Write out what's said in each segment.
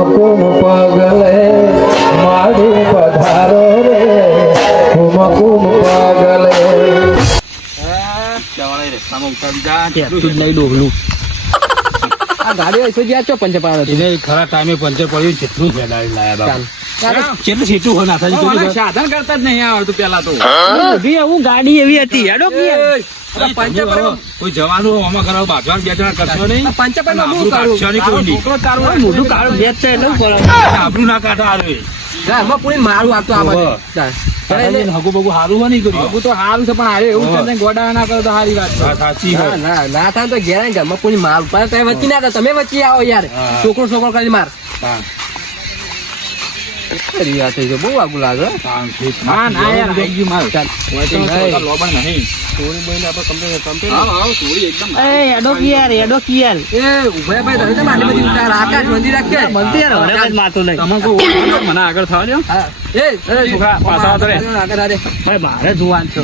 કુમકુમ પગલે માડી પધારો રે કુમકુમ પગલે. આ ગાડી હોય ગયા છો પંચર પાડો ખરા ટાઈમે પંચર પડ્યું જેટલું ફેલાવી લાયા કેટલું સીટું હોય નાથાજી સાધન કરતા જ નહીં આવડતું પેલા તો હું ગાડી એવી હતી હેડો કોઈ જવાનું આમાં કરાવ બાજવાનું બે જણા કરશો નહીં પંચર મોઢું કાળું બેચ છે એટલે આપણું ના કાઢો આવે પૂરી મારું આપતો આ હગુ બગુ સારું હોય નહીં કર્યું હગુ તો સારું છે પણ આવે એવું છે ગોડા ના કરો તો સારી વાત સાચી ના થાય તો ઘેર ઘરમાં પૂરી માર પણ તમે વચ્ચે ના હતા તમે વચ્ચે આવો યાર છોકરો છોકરો કરી માર બહુ આગું લાગે મને આગળ થવા દો પાછા મારે જોવાન છો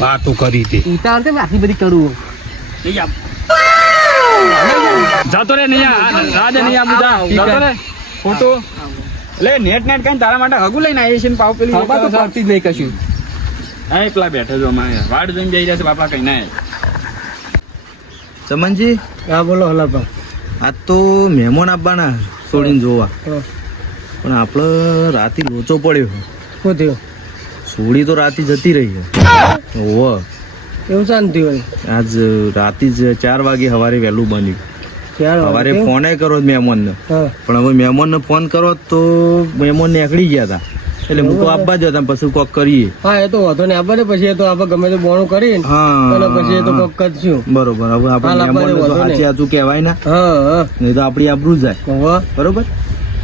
વાતો કરી તે ઉતાર આટલી બધી કરું જતો રે નહીં રાજ નહીં જતો રે ખોટો એટલે નેટ કઈ તારા માટે હગુ લઈને આવી છે ને પાવ પેલી તો પડતી જ નહીં કશું હા પેલા બેઠો છો અમારે વાડ જોઈને જઈ જશે બાપા કઈ ના ચમનજી હા બોલો હલાપા આજ તો મહેમાન આપવાના છોડીને જોવા પણ આપણે રાતે લોચો પડ્યો શું થયું સોડી તો રાતે જતી રહી છે ઓવ એવું શાંતિ હોય આજ રાતે જ 4 વાગે સવારે વહેલું બન્યું સવારે ફોને કરો મહેમાનને પણ હવે મહેમાનને ફોન કરો તો મહેમાન નીકળી ગયા હતા એટલે હું તો આપવા જ હતા પછી કોક કરીએ હા એ તો વાંધો નહીં આપવા પછી એ તો આપણે ગમે તે બોણું કરીને અને પછી એ તો કોક કરશું બરોબર હવે આપણે મહેમાનને તો સાચી સાચું કહેવાય ને નહીં તો આપણી આબરૂ જાય બરોબર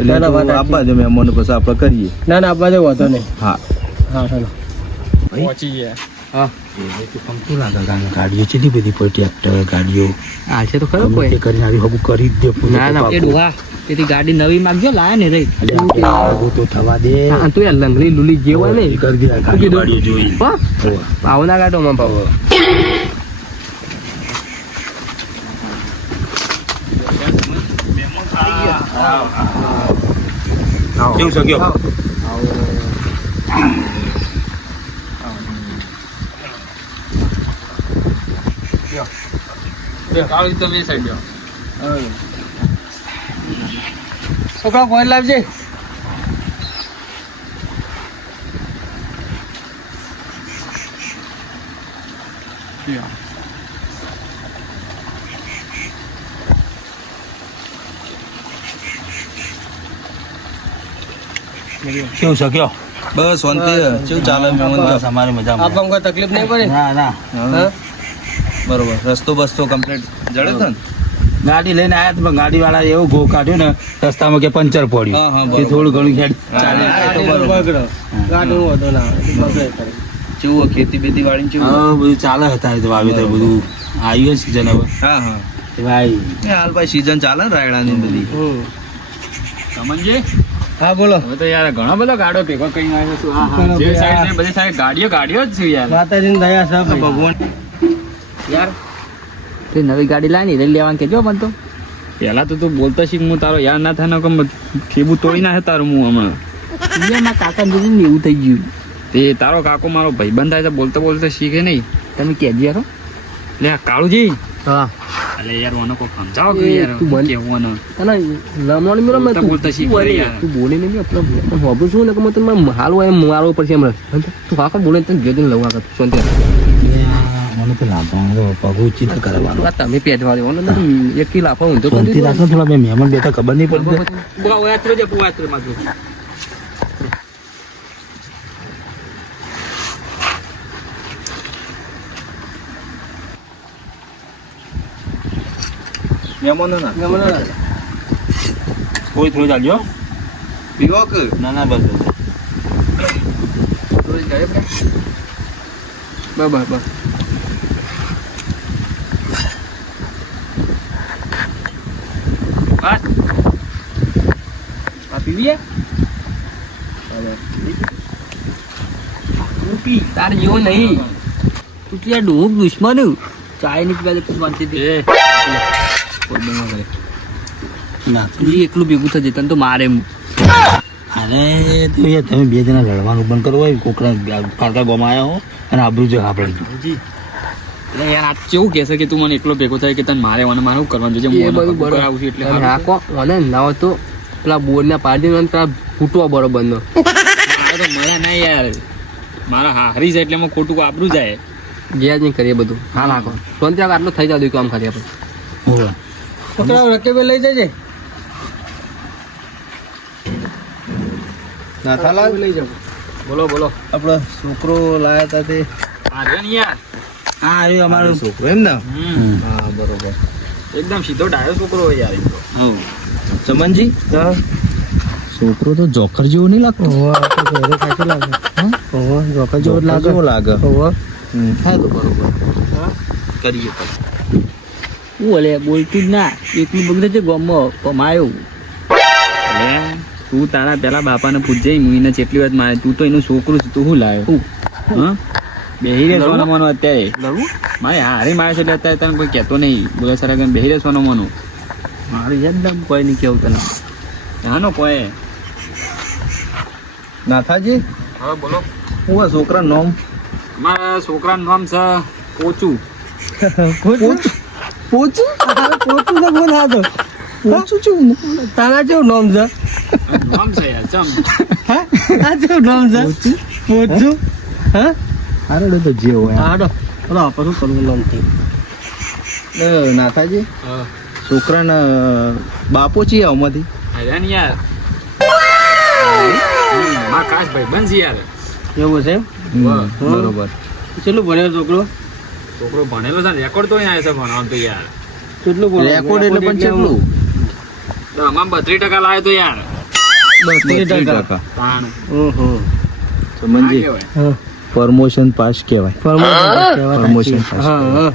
એટલે આપવા દે મહેમાન પછી આપણે કરીએ ના ના આપવા દે વાંધો નહીં હા હા ચાલો પહોંચી ગયા હા ગાડીઓ કેટલી બધી પડી ટ્રેક્ટર ગાડીઓ આ છે તો ખરો કોઈ કરીને આવી હગું કરી જ દે ના ના એ ડોહા તેથી ગાડી નવી માંગજો લાયા ને રહી તો થવા દે તું યાર લંગડી લુલી જે હોય ને કરી દે ગાડીઓ જોઈ આવો ના ગાડો માં ભાવ કેવું શક્યો તમે સાઈડ છોકરા ફોન લાવજે કેવું શક્યો બસ શાંતિ કેવું ચાલે અમારે મજા આપણને કોઈ તકલીફ નહીં પડે ના ના બરોબર રસ્તો બસ્તો કમ્પ્લીટ જડે તો ને ગાડી લઈને આયા તો ગાડી વાળા એવું ઘો કાઢ્યું ને રસ્તામાં કે પંચર પડ્યું એ થોડું ઘણું ખેડ ચાલે ગાડી વધો ના કેવું ખેતી બેતી વાળી કેવું બધું ચાલે હતા તો વાવેતર બધું આવ્યું સીઝન હવે હા હા ભાઈ હાલ ભાઈ સીઝન ચાલે ને રાયડાની બધી સમજે હા બોલો હવે તો યાર ઘણો બધો ગાડો ભેગો કઈ આવ્યો છું જે સાઈડ બધી સાઈડ ગાડીઓ જ છે યાર માતાજીની દયા છે ભગવાન યાર તે નવી ગાડી લાવી લઈ લેવાનું કેજો મન તો પેલા તો તું બોલતા શીખ હું તારો યાર ના થાય ને કે ખેબું તોડી નાખે તારું હું હમણાં મારા કાકા જોઈને એવું થઈ ગયું તે તારો કાકો મારો ભાઈબંધ થાય તો બોલતા શીખે નહીં તમે કહેજો યાર લે કાળુજી હા અલે યાર ઓનો કો સમજાવો કે યાર તું બોલ કેવું ઓનો તને લમણો મિલો મે તું બોલતા શીખ યાર તું બોલે ને આપણે હોબું છું ને કે મને હાલ હોય મારો પડશે હમણાં તું કાકા બોલે તને ગયો લઉં કાકા શાંતિ મને તો લાભવાનું પગું ચિત્ર કરવાનું તમે પેટવા દેવો ને એક કિલો આપો હું તો થોડા મેં મહેમાન બેઠા ખબર નહીં પડતી મહેમાનો ના થોડી ચાલજો પીવો કે ના બસ બસ પીવીએ તાર જેવો નહીં તું ત્યાં ડોક દુશ્મન ચાય ની પીવા તું શાંતિ ના એ એકલું ભેગું થઈ જતા તો મારે હું. અરે તો યાર તમે બે જણા લડવાનું બંધ કરો હોય કોકરા પારકા ગમાયા હો અને આબરૂ જો આપણે એટલે યાર આ કેવું કહેશે કે તું મને એકલો ભેગો થાય કે તને મારે મારે શું કરવાનું છે એ હું બધું બરોબર. કરાવું છું એટલે અને હારું. રાખો મને ના હોય તો પેલા બોર્ડના પાડી અને પેલા ફૂટવા બરોબર નો મારે તો મળ્યા ના યાર મારા હારી જાય એટલે એમાં ખોટું આબરું જાય. ગયા જ નહીં કરીએ બધું. હા નાખો તો આટલો થઈ જાય કામ કરીએ આપણે. હોવે. છોકરા રકેબે લઈ જજે નાથાલાલ લઈ જાવ. બોલો બોલો. આપણો છોકરો લાયા તા તે આવ્યો ને યાર. હા આવ્યો અમારો છોકરો એમ ને હમ. હા બરોબર. એકદમ સીધો ડાયો છોકરો હોય યાર એમ તો. ચમનજી છોકરો તો જોકર જેવો નહીં લાગતો જોકર જેવો લાગે હા તો બરોબર કરીએ હું અલે બોલતું જ ના એકલું બગડે છે ગમો કમાયો. તું તારા પેલા બાપાને પૂછજે મુઈને જેટલી વાત મારે તું તો એનું છોકરું છે તું શું લાવ્યો હા બેહી રે સોનો મનો અત્યારે મારે હારી મારે છે એટલે અત્યારે તને કોઈ કહેતો નહીં બોલે સારા ગણ બેહી રે સોનો મનો મારું એકદમ કોઈ નહીં કેવું તને હાનો કોઈ નાથાજી હવે બોલો. હું આ છોકરા નોમ મારા છોકરાનું નામ છે પોચું. પોચું તો કોણ હતો પોચું ચેવું તારા જેવું નામ છે નામ છે યાર ચમ આ જેવું નામ છે પોચું હા હારો તો જે હોય હાડો હાડો આપણે શું કરવું નામથી નાથાજી છોકરાના બાપો છે આમાંથી અરે ને યાર માં કાશ ભાઈ બન છે યાર. એવું છે બરોબર કેટલું ભણ્યો છોકરો છોકરો ભણેલો છે રેકોર્ડ તો અહીંયા છે ભણવાનું તો યાર. કેટલું ભણ્યો રેકોર્ડ એટલે પણ કેટલું તો આમાં 32% લાવ્યો તો યાર. 32%. તાણ ઓહો આ સમજી કહેવાય. હા પ્રમોશન પાસ કહેવાય પ્રમોશન પાસ હા હા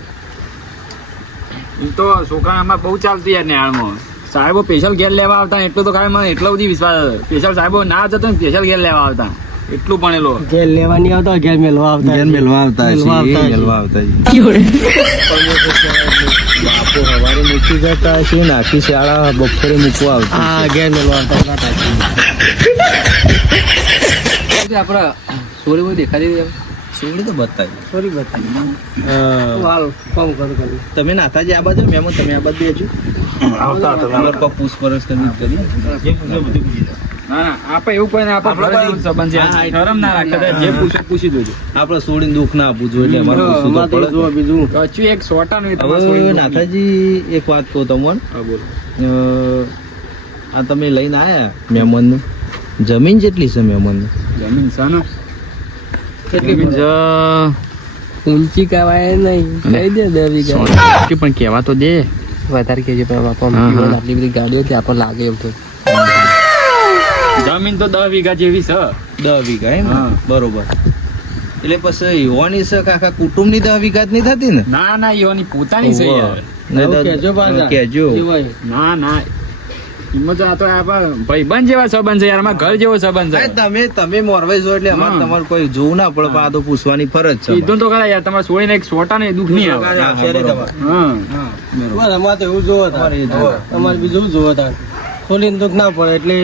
એમ તો છોકરા આમાં બહુ ચાલતું યાર નેહાળમાં. સાહેબો સ્પેશિયલ ઘેર લેવા આવતા એટલો તો કાંઈ મને એટલો બધી વિશ્વાસ સ્પેશિયલ સાહેબો ના જતો ને સ્પેશિયલ ઘેર લેવા આવતા એટલું ભણેલો. ઘેર લેવા નહીં આવતા ઘેર મેલવા આવતા ઘેર મેલવા આવતા મેલવા આવતા હશે હશે. મેલવા આવતા બાપો સવારે મૂકી જતા હશે ને આખી શાળા બપોરે મૂકવા આવતા હા ઘેર મેલવા આવતા આપણે સોરી કોઈ દેખાડી દે સોડી તો બતાવી સોરી બતાવી હાલ કામ કરું કરું તમે નાથાજી આ બાજુ મેમો તમે આ બાજુ બેજો આવતા તમારે પર પૂછપરછ તમે કરી ના ના આપણે એવું કોઈ ના આપણે ફરજિયાત સંબંધ છે. હા, શરમ ના રાખતા જે પૂછો પૂછી જોજો. આપણે સોડીને દુઃખ ના આપવું જોઈએ એટલે અમારે પૂછવું તો પડે. જો બીજું કચ્યું એક સોટાનું એ તમારે હવે છોડીને નાથાજી એક વાત કહું તમને હા બોલો. આ તમે લઈને આયા મહેમાનને જમીન જેટલી છે મહેમાનને જમીન છે ને જમીન છે ઊંચી કહેવાય નહીં કહી દે 10 વીઘા કે પણ કહેવા તો દે. વધારે કહેજો પણ બાપા હા, હા. આટલી બધી ગાડીઓ ત્યાં પર લાગે એમ તો જમીન તો 10 વીઘા જેવી છે. 10 વીઘા એમ હા. બરોબર એટલે પછી યુવાની છે કાકા કુટુંબની 10 વીઘા જ નહીં થતી ને ના ના એવાની પોતાની છે યાર. નહીં તો કહેજો પાછા. કહેજો કેવાય ના ના એમાં તો આ તો આપણા ભાઈબંધ જેવા સંબંધ છે યાર. અમારા ઘર જેવો સંબંધ હા, છે. તમે મોરવાઈ છો એટલે અમારે હા. તમારે કોઈ જોવું ના પડે પણ આ તો પૂછવાની ફરજ છે કીધું તો ખરા યાર તમારે છોડીને એક સોટા ને દુઃખ નહીં આવે. હા, હા, બરોબર. હા બસ અમારે તો એવું જોવો અમારે એ જોવો. તમારે બીજું જોવો તાર ખોલીને દુઃખ ના પડે એટલે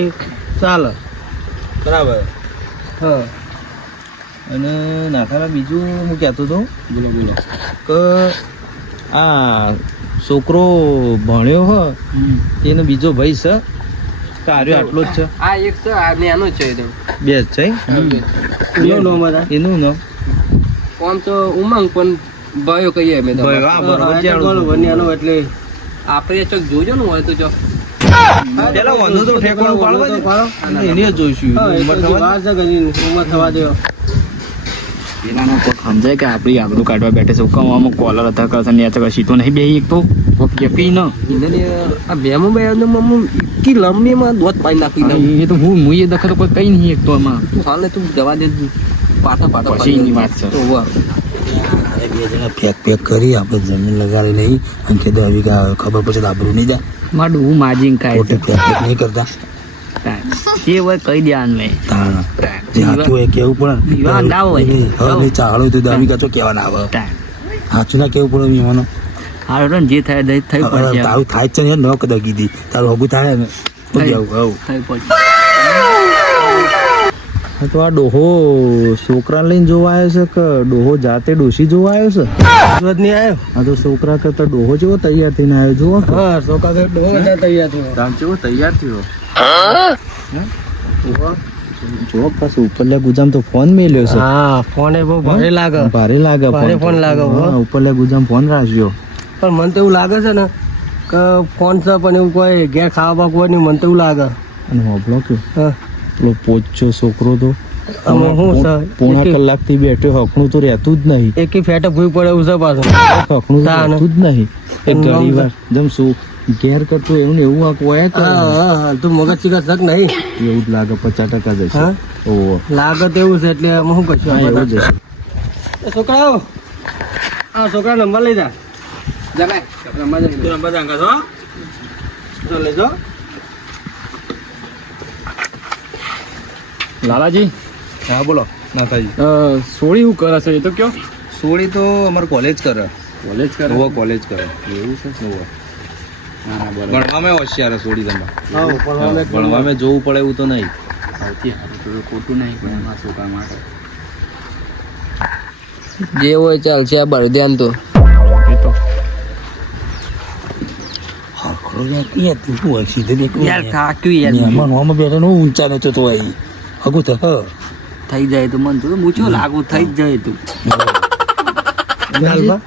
ચાલે બરાબર હા અને નાથાલા બીજું હું કહેતો હતો બોલો બોલો. કે આ છોકરો ભણ્યો હ એનો બીજો ભાઈ છે કાર્યો આટલો જ છે આ એક છે આ નાનો જ છે એકદમ બે જ છે એનું નામ હતા એનું નામ આમ તો ઉમંગ પણ ભયો કહીએ અમે તો ભાઈ, હા, બરોબર, હા, જાણું છું. વન્યાનું એટલે આપણે ચોક જોજો ને હોય તો જો પેલા વાંધો તો ઠેકાણું પાડવા દે. એને જ જોઈશું હા, એ ઉંમર તો થવા દે. વાર છે કે હજી ઉંમર થવા દો પેલાનો કોઈ સમજાય કે આપણી આબરૂ કાઢવા બેઠે છે હુકમ અમુક કોલર હતા કરશે ને યાર સીધો નહીં બેહી એક તો કેપી ન એને આ બેમો બે મમ્મી કી લંબીમાં દોત પાઈ નાખી દઉં એ તો હું એ દખલ કોઈ કઈ નહીં એક તો આમાં તું હાલે તું જવા દે પાટા પાટા પછીની વાત છે. તો વાહ. બે જણા પેક કરી આપણે જમીન લગાડી નહીં અને કે 10 વીઘા ખબર પડશે તો આબરૂ નહીં જાય માડું હું માજીન ખોટી પેક નહીં કરતા જે હોય કહી દેવાનું નહીં. તાણા જે હાથું હોય કેવું પડે વિવાહ ના હોય. હવે નહીં ચાહડો હોય તો 10 વીઘા ચો કહેવાના આવે સાચું ના કેવું પડે વિવાનો હારો ને જે થાય થઈ પડશે તારું થાય જ છે ને ન કદા કીધી તારું હગું થાય ને થઈ આવું પડશે હા, તો આ ડોહો છોકરા લઈને જોવા આવ્યો છે કે ડોહો જાતે ડોશી જોવા આવ્યો છે? સુરત નહીં આવ્યો. હા, તો છોકરા કરતા ડોહો જેવો તૈયાર થઈને આવ્યો જુઓ. હા, છોકરા ઘર ડોહો બધા તૈયાર થયો. રામ જેવો તૈયાર થયો. જો પાછું ઉપરલે ગુજામ તો ફોન મેલ્યો છે. હા, ફોન એ બહુ ભારે લાગે. ભારે લાગે ભારે ફોન લાગે, હો. હા, ઉપરલે ગુજામ ફોન રાખ્યો. પણ મને તો એવું લાગે છે ને કે ફોન છે પણ એવું કોઈ ઘેર ખાવા બાકવા નહીં, મને તો એવું લાગે. અને હોભળો કે હા, પેલો પોચો છોકરો તો આમાં શું છે? પોણા કલાકથી બેઠો, હકનું તો રહેતું જ નહીં. એકી ફેટે ભૂઈ પડે એવું છે પાછું. હકનું તો તાને. રહેતું જ નહીં. એક ઘણી વાર જેમ શું ઘેર કરતો એવું ને એવું આ કોઈ કરે હા, ને. હા, હા, તું મગજ ચીકર શક નહીં. એવું જ લાગે 50% જશે. હા? ઓહો. લાગે તો એવું છે એટલે અમે શું કરશું હા, આ એવું બધા? જ હશે. એ છોકરાઓ, આ છોકરા નંબર લઈ જા. તો લેજો. લાલાજી હા, બોલો નાથાજી. સોળી શું કરે છે એ તો કયો સોળી તો અમારે કોલેજ કરે. કોલેજ કરે ઓહો, કોલેજ કરે. એવું છે ઓહો. હા બરાબર ભણવામાં હોશિયાર છે સોળી તમે. હા, ભણવામાં એક ભણવામાં જોવું પડે એવું તો નહીં. સૌથી સારું તો ખોટું નહીં પણ એમાં છોકરા માટે જે હોય ચાલશે આ બળદ્યાન તો એ તો હા ખરો યાર તું શું હોય સીધે નીકળી યાર કાક્યું યાર મહેમાન હોમાં બેઠા નું ઊંચા નતો તો અહીં હગું તો થઈ જાય તો મન તો મૂછો લાગુ થઈ જ જાય તું નાલબા,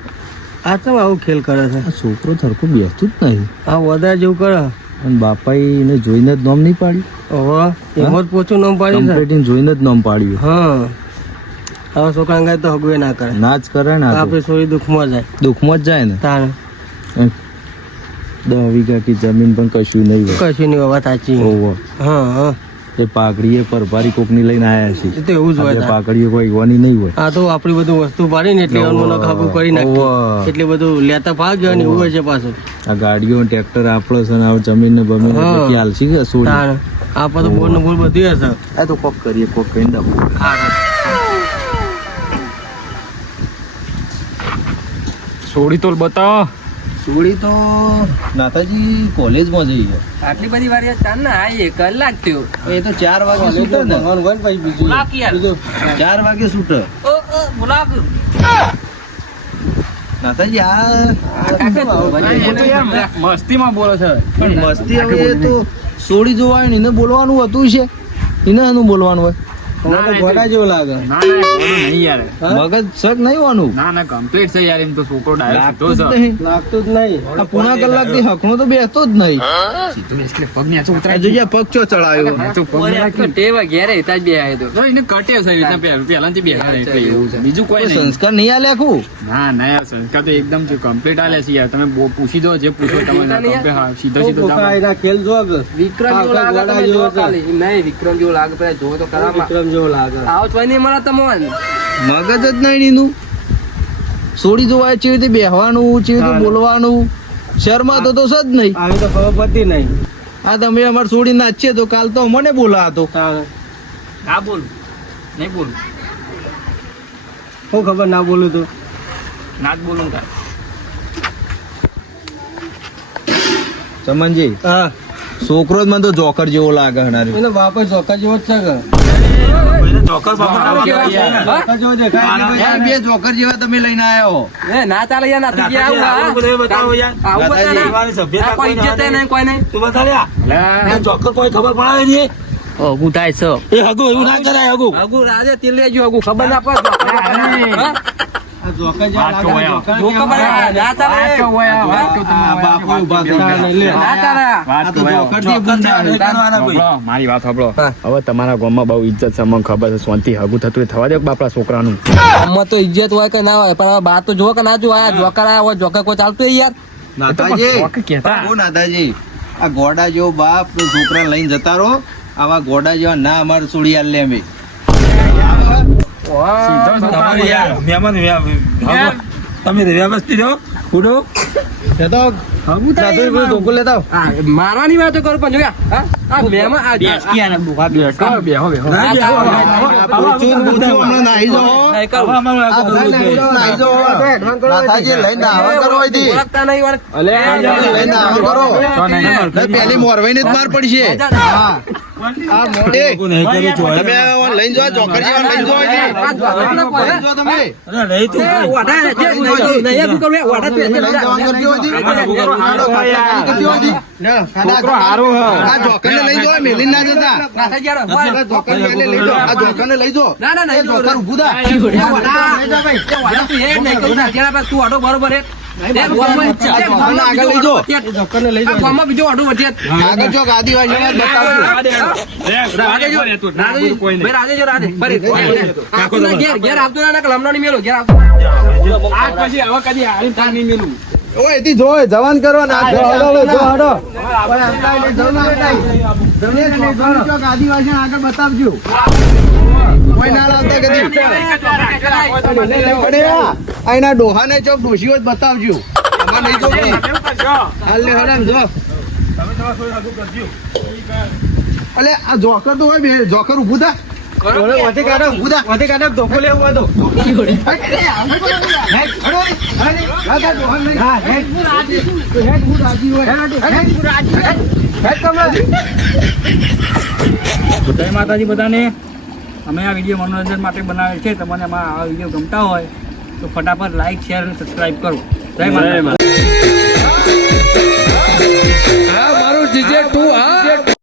આ તો આવું ખેલ કરે છે. આ છોકરો થરકું બેસતું જ નહીં. આ વધારે જેવું કરે. અને બાપાએ એને જોઈને જ નામ નહીં પાડ્યું. હવે એમ જ પોચું નામ પાડી છે. કમ્પ્લીટ જોઈને જ નામ પાડ્યું. હા, હવે છોકરા અંગાય તો હગવે ના કરે. ના જ કરે ને. આ તો આપણે સોરી દુઃખમાં જાય દુઃખમાં જ જાય ને. તારે 10 વીઘા કી જમીન પણ કશું નહીં હોય. કશું નહીં વાત સાચી. ઓહો. હા, હા, એ પાઘડીએ પરભારી કોકની લઈને આયા છે. એ તો એવું જ હોય તારે. પાઘડીઓ કોઈ ઈવાની નહીં હોય. આ તો આપણી બધું વસ્તુ પાડી ને એટલે અનમોનો કાબુ કરી નાખી. ઓવા. એટલે બધું લેતા ભાગ ગયો ને એવું હોય છે પાછું. આ ગાડીઓ ટ્રેક્ટર આપણો છે ને આ જમીન ને બમીન હા. બધી હાલશી છે સોળી. તારે આપણે તો બોલ ને બોલ બધી હશે. આ તો કોક કરીએ કોક કહીને દબો. સોળી તો બતાવો સોળી તો નાથાજી કોલેજમાં જઈએ. આટલી બધી વાર ચાર ના આવીએ કલાક થયો એ તો 4 વાગે છૂટે ને. ભણવાનું હોય ને પછી બીજું. બીજું 4 વાગે છૂટે. નાથાજી મસ્તીમાં બોલો છે પણ મસ્તી હવે એ તો સોળી જોવા આવે ને એને બોલવાનું હતું છે. એને એનું બોલવાનું હોય. હવે તો ઘોડા જેવું લાગે. ના ના નહીં યાર મગજ શક નહીં હોવાનું. ના ના કમ્પ્લીટ છે યાર એમ તો છોકરો ડાયરેક્ટ લાગતું જ સીધો નહીં. લાગતું જ નહીં. આ પૂણા કલાકથી હકનો તો બેસતો જ નહીં. સીધો એટલે પગ ને આચો આ ઉતરાય જોઈએ પગ ચો ચડાયો. તો પગ ને રાખી. ટેવા ઘેરે હતા જ બે આવ્યો તો તો એને કટે છે એ રીતના પહેલાથી બેહાડે એટલે એવું છે બીજું કોઈ કોઈ નહીં સંસ્કાર નહીં આલે આખું. ના ના યાર સંસ્કાર તો એકદમ કમ્પ્લીટ આલે છે યાર તમે પૂછી દો જે પૂછો તમે complete, હા, સીધો બહુ સીધો પોકા જાઓ. એના ખેલ જો કે. વિક્રમ જેવો લાગે ઘોડા તમે જેવો જો છે. ખાલી નહીં વિક્રમ જેવો લાગે પેલા જો તો ખરા વિક્રમ જેવો લાગે. આવો છો નહીં મારા તમોન મગજ જ નહીં એનું. સોડી જોવાય ચેવી રીતે બેહવાનું ચેવી રીતે બોલવાનું શર્મા તો છે જ નહીં. આવી તો ખબર પડતી નહીં. આ તમે અમારે સોડી નાચીએ તો કાલ તો મને બોલા હતો. તારે ના બોલ નહીં બોલ શું ખબર ના બોલું તો. ના જ બોલું તાર ચમનજી હા, છોકરો જ મને તો જોકર જેવો લાગે હણારે. એનો બાપ જ ચોક્કસ જેવો જ છે કે. ચોક્કસ બાપા ચોક્કસ જેવો દેખાય છે. યાર, બે જોકર જેવા તમે લઈને આયા હો. એ ના ચાલે યાર ના તું આવું આવું બધું બતાવો યાર. આવું દાદાજી, બતાવે. જીવવાની સભ્યતા આ કોઈ કોઈ ઇજ્જત નહીં કોઈ નહીં તું બતાવ્યા લે ચોક્કસ કોઈ ખબર પડાવે છે હગું થાય છે એ હગું એવું ના કરાય હગું હગું રાજે તેલ લેજો હગું ખબર ના પડે હા? આ ચોક્કસ જેવા વાત તો લાગે. હોય. ચોક્કસ જો ખબર ના ચાલે વાત તો હોય, વાત તો તમે આ બાપુ ઊભા થઈ ગયા. લે. ના ચાલે વાત આ તો તો હોય. જોકર થી ગુંડા આવે. સાંભળો, મારી વાત સાંભળો હવે તમારા ગામમાં બહુ ઇજ્જત છે મને ખબર છે શાંતિ હગું થતું હોય થવા દે બાપડા છોકરાનું આમાં તો ઇજ્જત હોય કે ના હોય પણ હવે બાર તો જો કે ના જો આયા જોકર આયા હોય જોકર કોઈ ચાલતું હોય યાર નાથાજી જોકર કહેતા. ઓ નાથાજી આ ગોડા જેવો બાપ તો છોકરા લઈને જતા રહો. આવા ગોડા જેવા ના અમારે સોડી આલ લે અમે. સીધો તમારે યાર મહેમાન તમે તો વ્યવસ્થિત રહો ઉડો જતો નાથાજી કોઈ ધોકો લેતા આવો. આ મારવાની વાતો કરું પણ જોયા હા? આ મહેમાન આ બેહો બેહો આ- આ પૂછ્યું ને પૂછ્યું હમણાં નાહી જાઓ. નહીં કરું. માતાજી લઈને આવા કરો અહીંથી. ઓળખતા નહીં ઓળખ. લઈને આવા કરો. પેલી મોરવાઈને જ માર પડશે તમે લઈને જાઓ ચોકડી લઈને જાઓ અહીંથી. આ જોવાનો કોણ? લઈને જાઓ તમે એ ઓઢા છે, જે નહીં એવું કરું, એ ઓઢા તો એટલે લઈને જવાનું કરજો અહીંથી. છોકરો હારો હ આ જોકરને લઈ જાઓ મેલીને ના જતા માથા જેડો. આ જોકરને લઈ જાઓ આ જોકરને લઈ જાઓ ના, ના, નહીં જોકર ઊભું થા. એ ઓઢા, એ ઓઢા તું હેડ નહીં કરું, જેના પાસે તું ઓઢો બરોબર હેડ. એ ગામમાં આગળ લઈ જાઓ. આ ગામમાં બીજો ઓઢો વધ્યા. આગળ ચોક આદિવાસી બતાવજો. ઓય એથી જો જવાન કરો ને આ ચોક આદિવાસી આગળ બતાવજો કોઈ ના લાવતા કદી પડે આ એના ડોહાને ચોક ડોશીઓ જ બતાવજો આમાં નહીં જોતી હાલ ને હરામ જો અલે આ જોકર તો હોય બે જોકર ઊભું થા વધે કાઢો ઊભું થા વધે કાઢો ધોકો લેવો હોય તો જય માતાજી બધાને. અમે આ વિડીયો મનોરંજન માટે બનાવેલ છે. તમને આ વિડીયો ગમતા હોય તો ફટાફટ લાઈક શેર અને સબસ્ક્રાઈબ કરો. જય માતાજી.